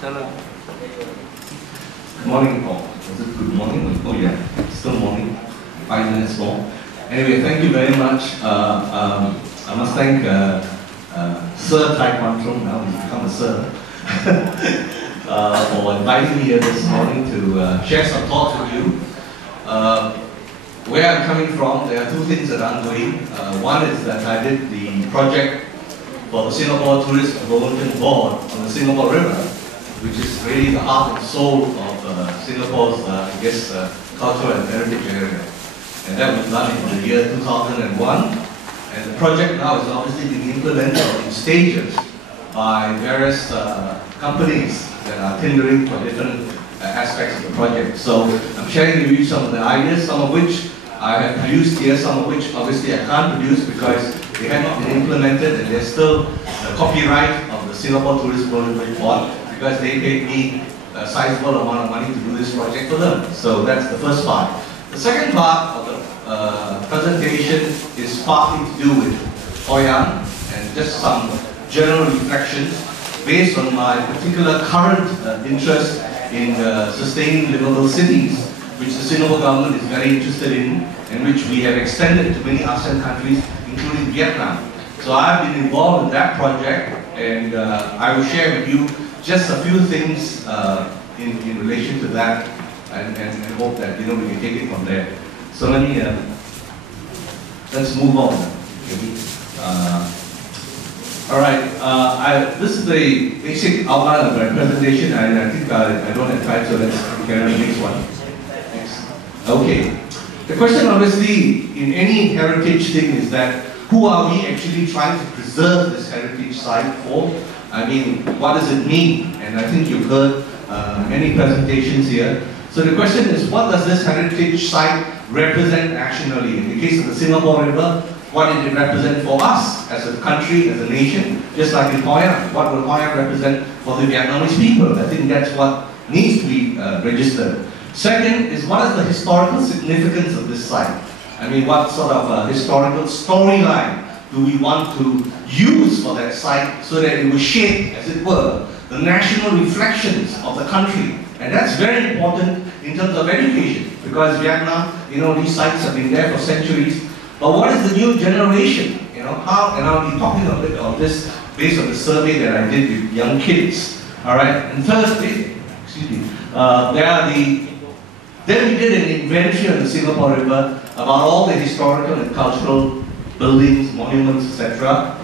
Good morning, all. Is it good morning? Oh yeah, still morning. 5 minutes more. Anyway, thank you very much. I must thank Sir Tai Kwan Trung, now he's become a Sir, for inviting me here this morning to share some thoughts with you. Where I'm coming from, there are two things that I'm doing. One is that I did the project for the Singapore Tourist Development Board on the Singapore River, which is really the heart and soul of Singapore's, cultural and heritage area. And that was done in the year 2001. And the project now is obviously being implemented in stages by various companies that are tendering for different aspects of the project. So I'm sharing with you some of the ideas, some of which I have produced here, some of which obviously I can't produce because they have not been implemented and they're still the copyright of the Singapore Tourist Development Board because they paid me a sizable amount of money to do this project for them. So that's the first part. The second part of the presentation is partly to do with Hoi An and just some general reflections based on my particular current interest in sustaining livable cities, which the Singapore government is very interested in and which we have extended to many ASEAN countries, including Vietnam. So I've been involved in that project and I will share with you just a few things in relation to that and hope that we can take it from there. So let's move on. Alright, this is the basic outline of my presentation and I think I don't have time, so let's carry on the next one. Next. Okay. The question obviously in any heritage thing is that who are we actually trying to preserve this heritage site for? I mean, what does it mean? And I think you've heard many presentations here. So the question is, what does this heritage site represent nationally? In the case of the Singapore River, what did it represent for us as a country, as a nation? Just like in Hoi An, what will Hoi An represent for the Vietnamese people? I think that's what needs to be registered. Second is, what is the historical significance of this site? I mean, what sort of historical storyline do we want to use for that site so that it will shape, as it were, the national reflections of the country? And that's very important in terms of education, because Vietnam, these sites have been there for centuries. But what is the new generation? How, and I'll be talking a bit of this based on the survey that I did with young kids. All right, and thirdly, then we did an inventory on the Singapore River about all the historical and cultural buildings, monuments, etc.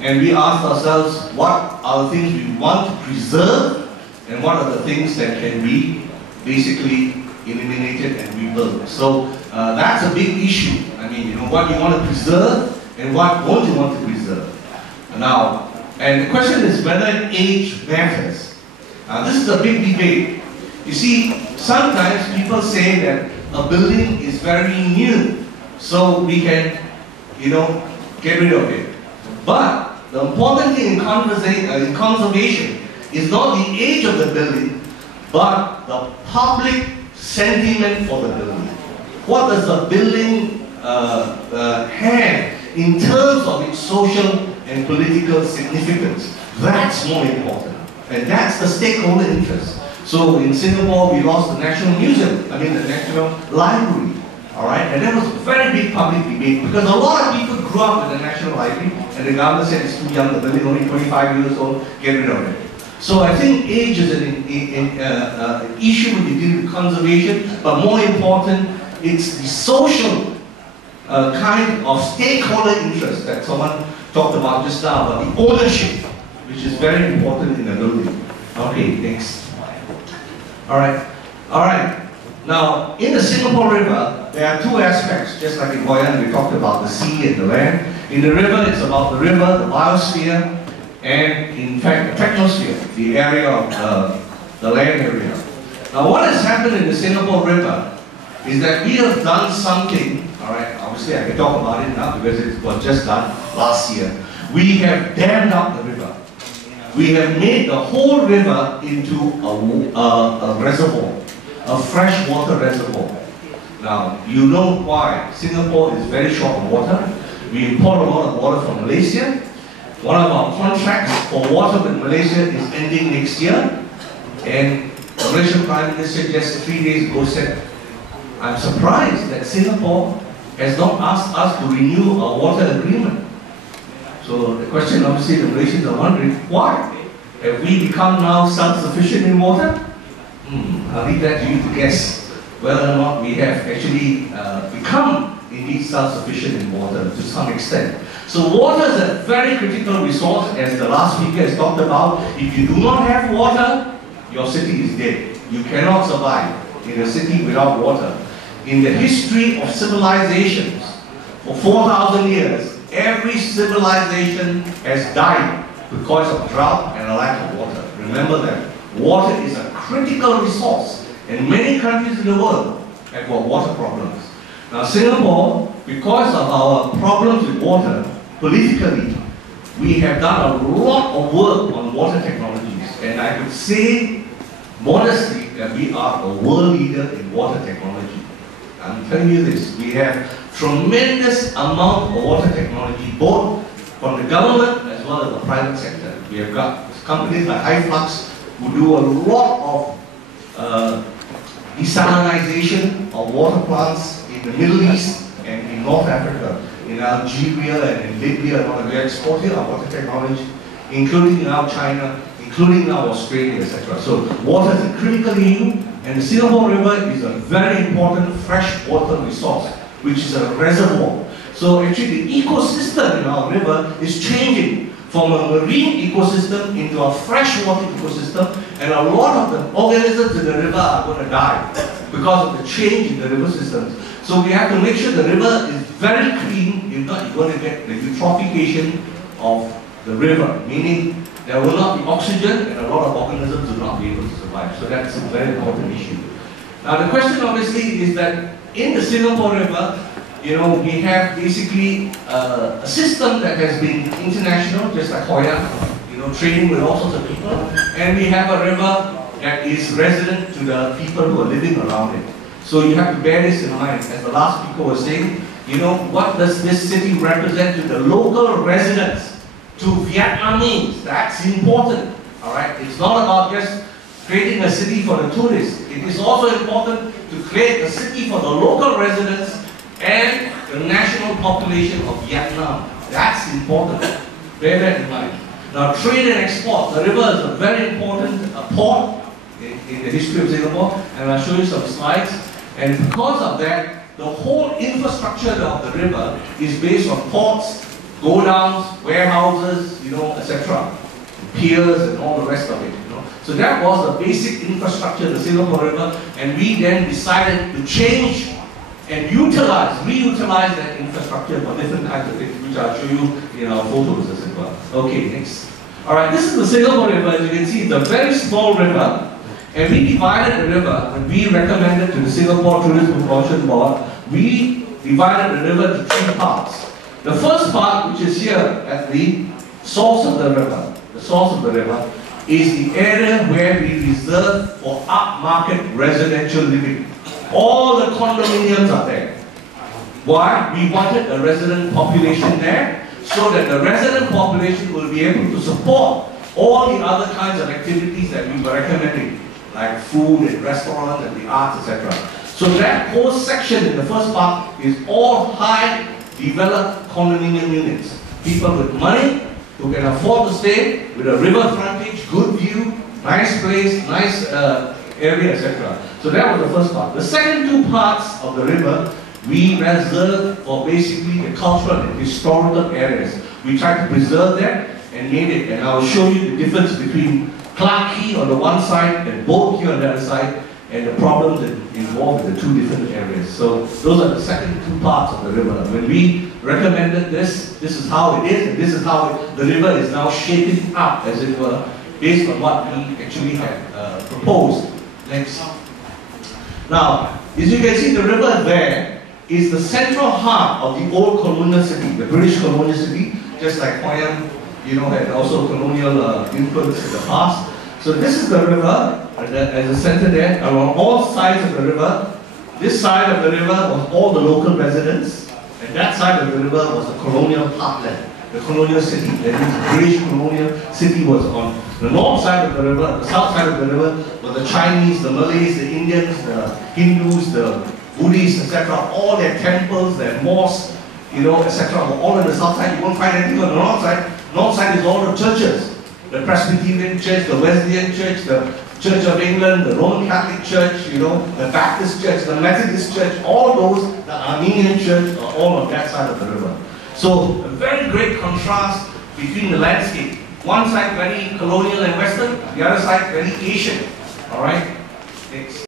And we asked ourselves, what are the things we want to preserve and what are the things that can be basically eliminated and rebuilt. So that's a big issue. I mean, what you want to preserve and what won't you want to preserve. Now, and the question is whether age matters. This is a big debate. You see, sometimes people say that a building is very new, so we can, get rid of it. But the important thing in conservation is not the age of the building, but the public sentiment for the building. What does the building have in terms of its social and political significance? That's more important, and that's the stakeholder interest. So in Singapore, we lost the National Museum, the National Library, all right? And there was a very big public debate because a lot of people grew up with the National Library and the government said it's too young, the building only 25 years old, get rid of it. So I think age is an issue when you deal with conservation, but more important, it's the social kind of stakeholder interest that someone talked about just now, about the ownership, which is very important in a building. Okay, next. All right. Now, in the Singapore River, there are two aspects, just like in Hoi An, we talked about the sea and the land. In the river, it's about the river, the biosphere, and in fact, the technosphere, the area of the land area. Now, what has happened in the Singapore River is that we have done something, all right, obviously I can talk about it now because it was just done last year. We have dammed up the river. We have made the whole river into a reservoir, a freshwater reservoir. Now, you know why. Singapore is very short of water. We import a lot of water from Malaysia. One of our contracts for water with Malaysia is ending next year. And the Malaysian Prime Minister just 3 days ago said, I'm surprised that Singapore has not asked us to renew our water agreement. So the question obviously the Malaysians are wondering, why? Have we become now self-sufficient in water? I'll leave that to you to guess whether or not we have actually become indeed self-sufficient in water to some extent. So water is a very critical resource, as the last speaker has talked about. If you do not have water, your city is dead. You cannot survive in a city without water. In the history of civilizations, for 4,000 years, every civilization has died because of drought and a lack of water. Remember that. Water is a critical resource, and many countries in the world have got water problems. Now Singapore, because of our problems with water, politically, we have done a lot of work on water technologies, and I could say modestly that we are a world leader in water technology. I'm telling you this, we have tremendous amount of water technology, both from the government as well as the private sector. We have got companies like HyFlux who do a lot of desalinization of water plants in the Middle East and in North Africa, in Algeria and in Libya, and we are exporting our water technology, including now China, including now Australia, etc. So water is a critical issue, and the Singapore River is a very important fresh water resource, which is a reservoir. So actually the ecosystem in our river is changing from a marine ecosystem into a freshwater ecosystem, and a lot of the organisms in the river are going to die because of the change in the river systems. So we have to make sure the river is very clean, if not you're going to get the eutrophication of the river, meaning there will not be oxygen and a lot of organisms will not be able to survive. So that's a very important issue. Now the question obviously is that in the Singapore River, you know, we have basically a system that has been international, just like Hoi An, you know, trading with all sorts of people, and we have a river that is resident to the people who are living around it. So you have to bear this in mind. As the last speaker was saying, you know, what does this city represent to the local residents, to Vietnamese? That's important, all right? It's not about just creating a city for the tourists. It is also important to create a city for the local residents and the national population of Vietnam. That's important. Bear that in mind. Now, trade and export. The river is a very important port in the history of Singapore, and I'll show you some slides. And because of that, the whole infrastructure of the river is based on ports, go-downs, warehouses, you know, etc., piers, and all the rest of it. You know, so that was the basic infrastructure of the Singapore River, and we then decided to change and reutilize that infrastructure for different kinds of things, which I'll show you in our photos as well. Okay, next. All right, this is the Singapore River. As you can see, it's a very small river, and we divided the river, when we recommended to the Singapore Tourism Promotion Board, we divided the river to 3 parts. The first part, which is here at the source of the river, is the area where we reserve for upmarket residential living. All the condominiums are there. Why? We wanted a resident population there, so that the resident population will be able to support all the other kinds of activities that we were recommending, like food and restaurants and the arts, etc. So that whole section in the first part is all high developed condominium units. People with money who can afford to stay with a river frontage, good view, nice place, nice area, etc. So that was the first part. The second 2 parts of the river, we reserved for basically the cultural and historical areas. We tried to preserve that and made it, and I will show you the difference between Clarke Quay on the one side and Boat Quay on the other side, and the problems that involved in the 2 different areas. So those are the second 2 parts of the river. When we recommended this is how it is, and this is how the river is now shaping up, as it were, based on what we actually had proposed. Next. Now, as you can see, the river there is the central heart of the old colonial city, the British colonial city, just like Hoi An, you know, had also colonial influence in the past. So this is the river, as a center there, along all sides of the river. This side of the river was all the local residents, and that side of the river was the colonial heartland. the colonial city. The British colonial city was on the north side of the river. The south side of the river were the Chinese, the Malays, the Indians, the Hindus, the Buddhists, etc. All their temples, their mosques, etc. were all on the south side. You won't find anything on the north side. North side is all the churches. The Presbyterian Church, the Wesleyan Church, the Church of England, the Roman Catholic Church, the Baptist Church, the Methodist Church, all those, the Armenian Church, are all on that side of the river. So, a very great contrast between the landscape. One side very colonial and Western, the other side very Asian. Alright? Next.